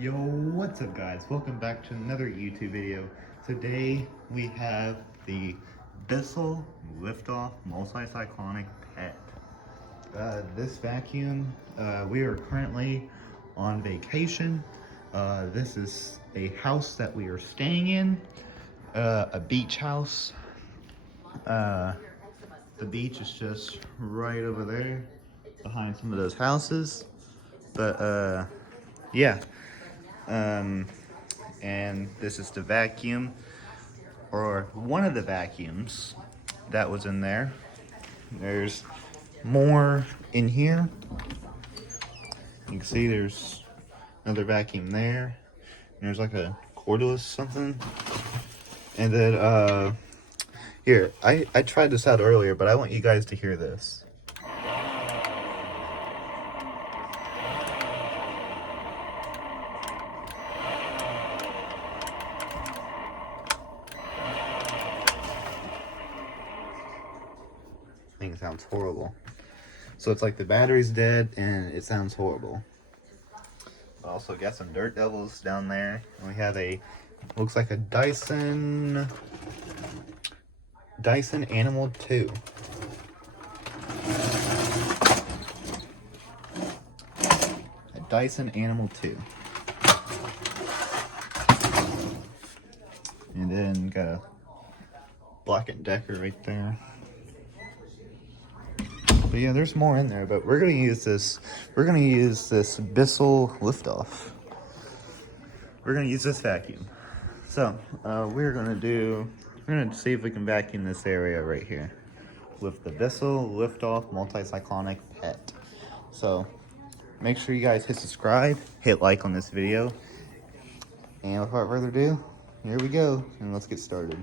Yo, what's up guys? Welcome back to another YouTube video. Today we have the Bissell Liftoff Multi-Cyclonic Pet. This vacuum, we are currently on vacation. This is a house that we are staying in, a beach house. The beach is just right over there behind some of those houses. But yeah. And this is the vacuum, or one of the vacuums that was in there. There's more in here. You can see there's another vacuum there. And there's like a cordless something. And then, here, I tried this out earlier, but I want you guys to hear this. I think it sounds horrible. So it's like the battery's dead and it sounds horrible. I also got some Dirt Devils down there. And we have a, looks like a Dyson Animal 2. A Dyson Animal 2. And then got a Black & Decker right there. But yeah, there's more in there, but we're gonna use this. We're gonna use this Bissell Liftoff. We're gonna use this vacuum. So we're gonna see if we can vacuum this area right here with the Bissell Liftoff Multi-Cyclonic Pet. So make sure you guys hit subscribe, hit like on this video, and without further ado, here we go, and let's get started.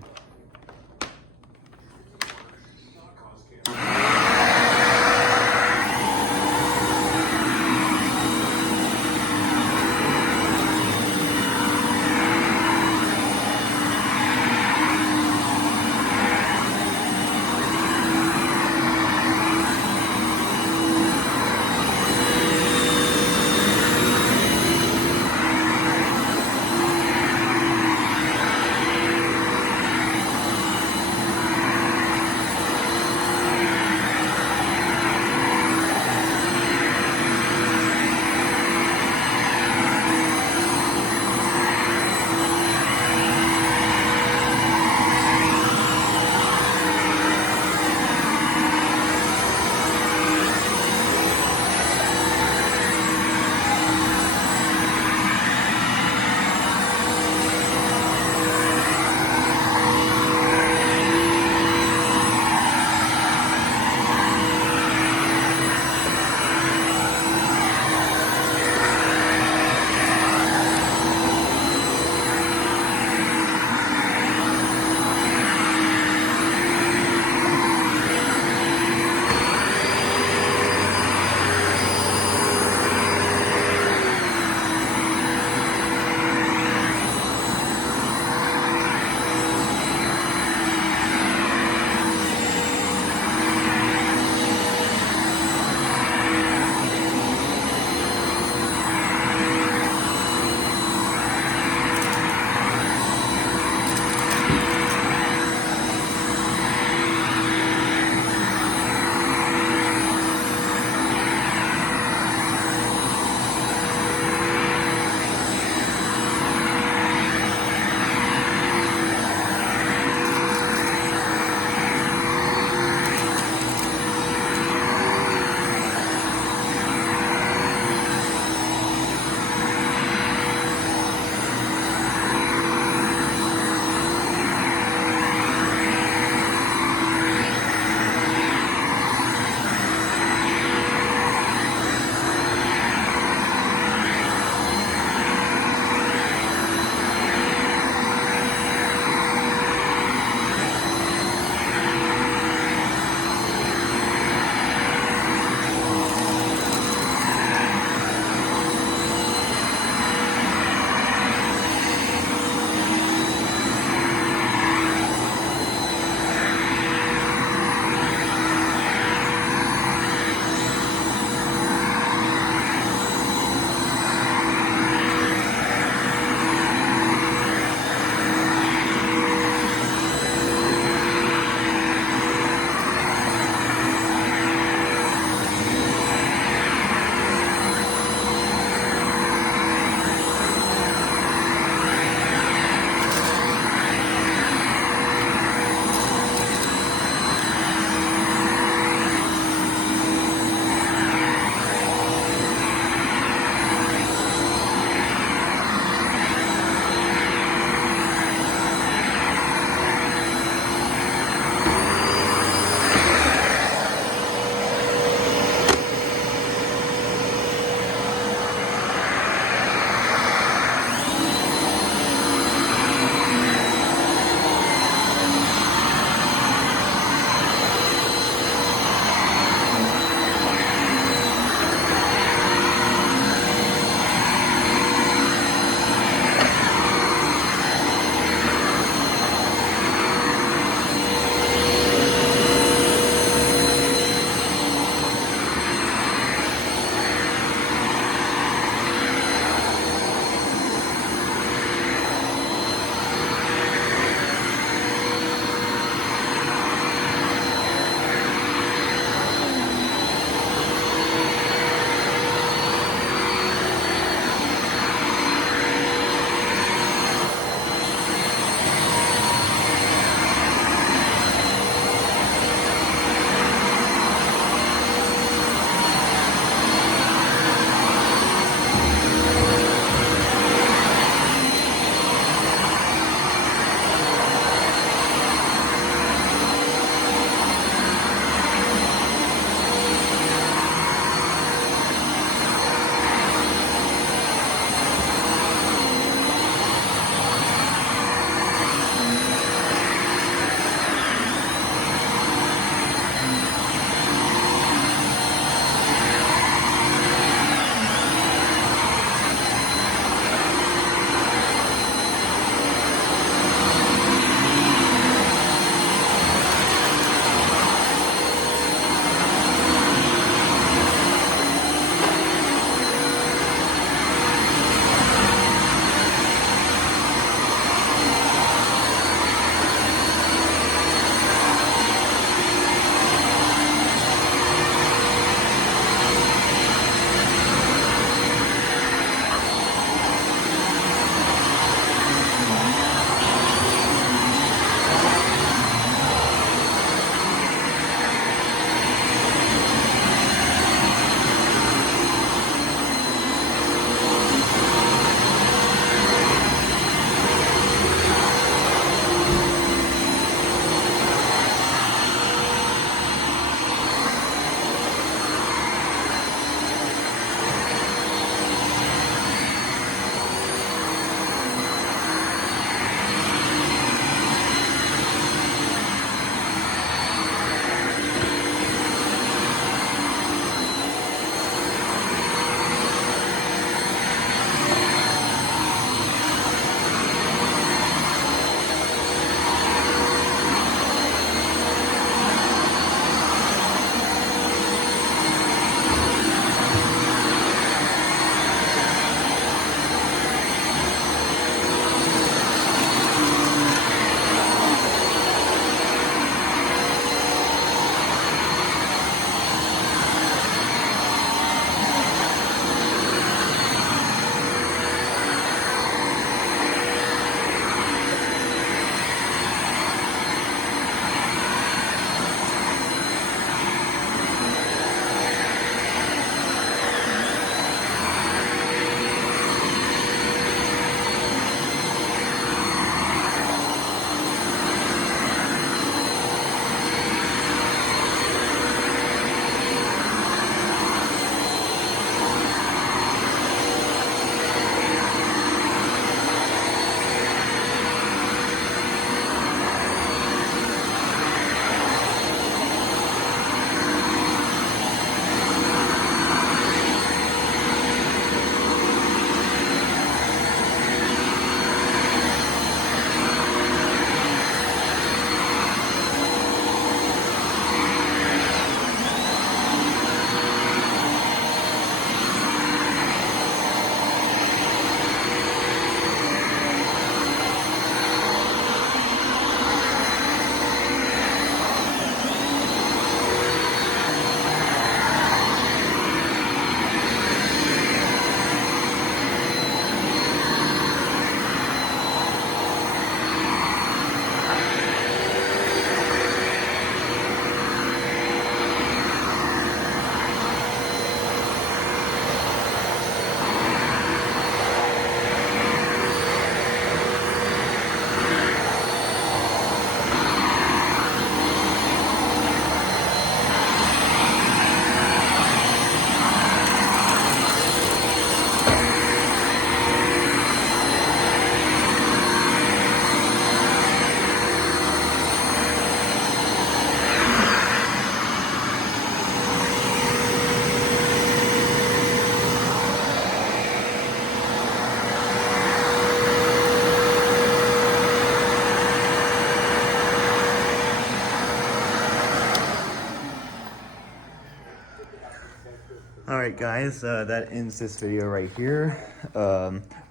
Alright guys, that ends this video right here.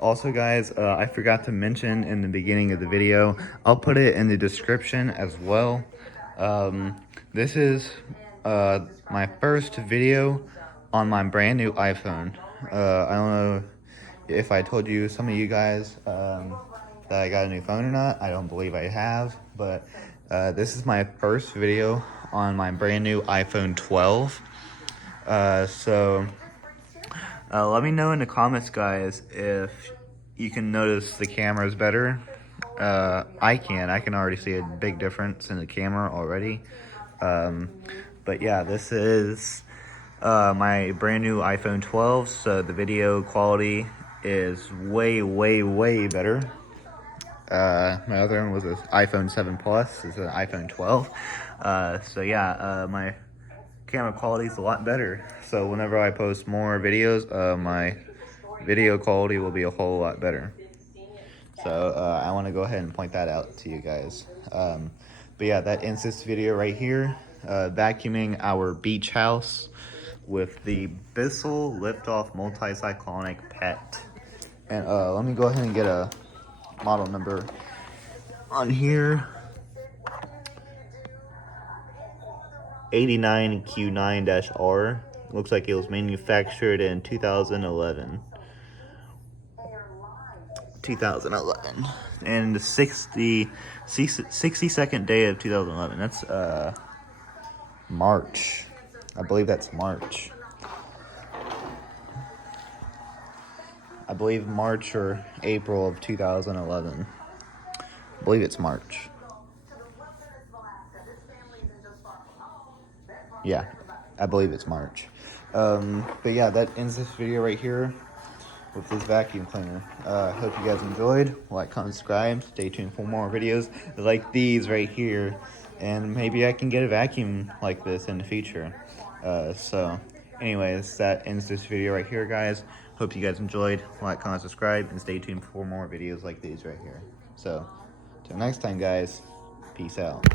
Also guys, I forgot to mention in the beginning of the video, I'll put it in the description as well. This is my first video on my brand new iPhone. I don't know if I told you, some of you guys, that I got a new phone or not. I don't believe I have, but this is my first video on my brand new iPhone 12. Let me know in the comments, guys, if you can notice the camera's better. I can already see a big difference in the camera already. But yeah, this is my brand new iPhone 12, so the video quality is way better. My other one was an iPhone 7 Plus. This is an iPhone 12. So yeah, my camera quality is a lot better. So whenever I post more videos, my video quality will be a whole lot better. So I want to go ahead and point that out to you guys. But yeah, that ends this video right here. Vacuuming our beach house with the Bissell Liftoff Multi-Cyclonic Pet. And let me go ahead and get a model number on here. 89Q9-R. Looks like it was manufactured in 2011. And the 62nd day of 2011. That's March. I believe that's March. I believe March or April of 2011. I believe it's March. Yeah, I believe it's March. But yeah, that ends this video right here with this vacuum cleaner. Hope you guys enjoyed. Like, comment, subscribe. Stay tuned for more videos like these right here. And maybe I can get a vacuum like this in the future. So anyways, that ends this video right here, guys. Hope you guys enjoyed. Like, comment, subscribe, and stay tuned for more videos like these right here. So till next time, guys, peace out.